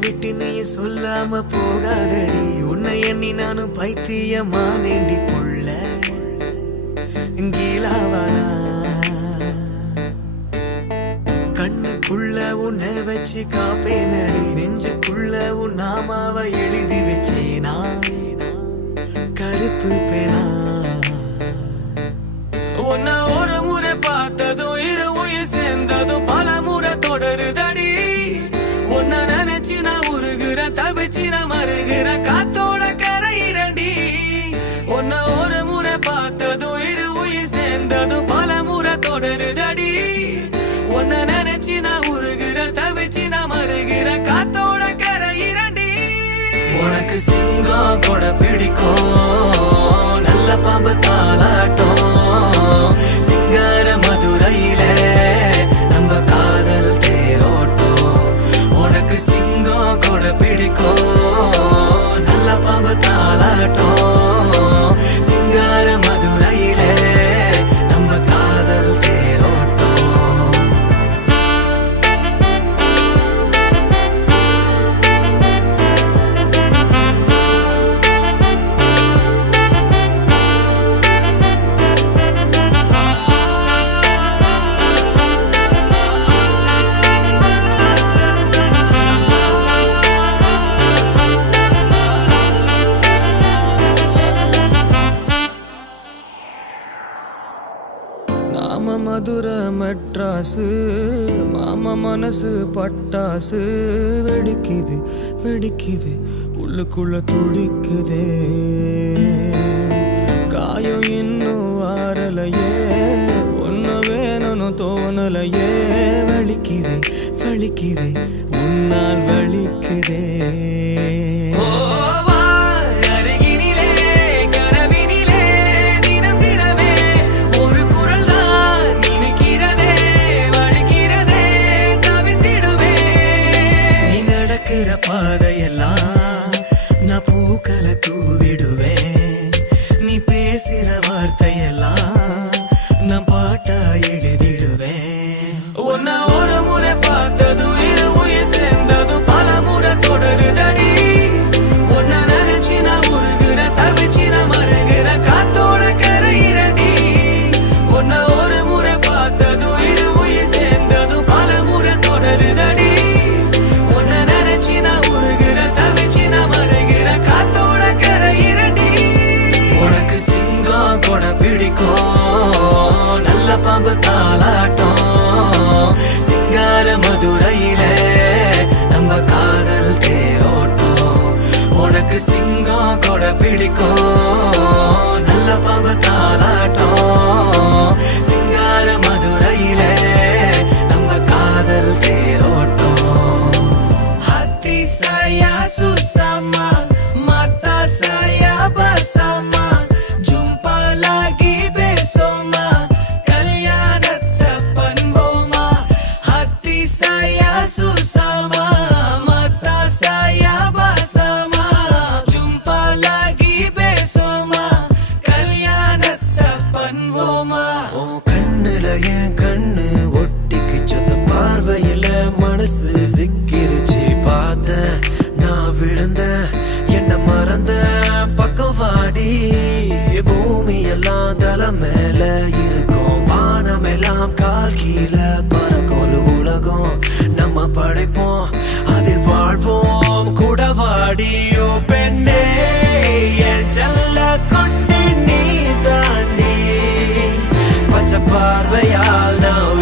விட்டு நீ சொல்லாம போகாதடி உன்னை எண்ணி நானும் பைத்தியமா நேண்டி புள்ள கீழாவானா கண்ணுக்குள்ள உன்னை வச்சு காப்பேனடி நெஞ்சுக்குள்ள உன் நாமாவை எழுதி வச்சேனா கருப்பு பேனா உன்னை ஒரு முறை பார்த்ததும் இரு உயிர் சேர்ந்ததும் பல முறை தொடருதடி உன்னை நினைச்சு நான் உருகுற தவிச்சு நான் மருகிற காத்தோட கரையிரண்டி உன்னை ஒரு முறை பார்த்ததும் இரு உயிர் சேர்ந்ததும் பல முறை தொடருதடி உன்னை நினைச்சு நான் உருகுற தவிச்சு நான் மருகிற காத்தோட கரையிரண்டி உனக்கு சிங்கம் கூட பிடிக்கும் நல்ல பாம்பு தாளாட்டம் சிங்கார மதுரையிலே நம்ம காதல் தேரோட்டம் உனக்கு சிங்கம் கூட பிடிக்கும் நல்ல பாம்பு தாளாட்டம் சிங்கார மதுரையிலே நம்ம காதல் தேரோட்டம் நாம மதுர மெட்ராசு மாமா மனசு பட்டாசு வெடிக்குது வெடிக்குது உள்ளுக்குள்ள துடிக்குதே காயம் இன்னும் ஆறலையே ஒன்னு வேணும்னு தோணலையே வலிக்குதே வலிக்குதே உன்னால் வலிக்குதே பாதையெல்லாம் நான் பூக்களை தூவிடுவேன் நீ பேசுற வார்த்தையெல்லாம் நான் பாட்டா எழுதிடுவேன் உன்னை ஒரு முறை பார்த்ததும் இரு உயிர் சேர்ந்ததும் பல முறை தொடருதடி உன்னை நினைச்சு நான் உருகுற தவிச்சு நான் மருகிற காத்தோட கரையிரண்டி உன்னை ஒரு முறை பார்த்ததும் இரு உயிர் சேர்ந்ததும் பல முறை தொடருதடி நல்ல பாம்பு தாளாட்டம் சிங்கார மதுரையிலே நம்ம காதல் தேரோட்டம் உனக்கு சிங்கம் கூட பிடிக்கும் நல்ல பாம்பு தாளாட்டம் சிங்கார மதுரையிலே நம்ம காதல் தேரோட்டம் hati saya susama mata saya bersama மனசு சிக்கிருச்சு பார்த்த நான் விழுந்த என்ன மறந்த பக்கம் வாடி பூமி எல்லாம் தலை மேல இருக்கும் வானம் எல்லாம் கால் கீழே பறக்கொரு உலகம் நம்ம படைப்போம் அதில் வாழ்வோம் கூட வாடியோ பெண்ணே செல்ல கொட்டி நீ தாண்டி பச்சை பார்வையால் நான்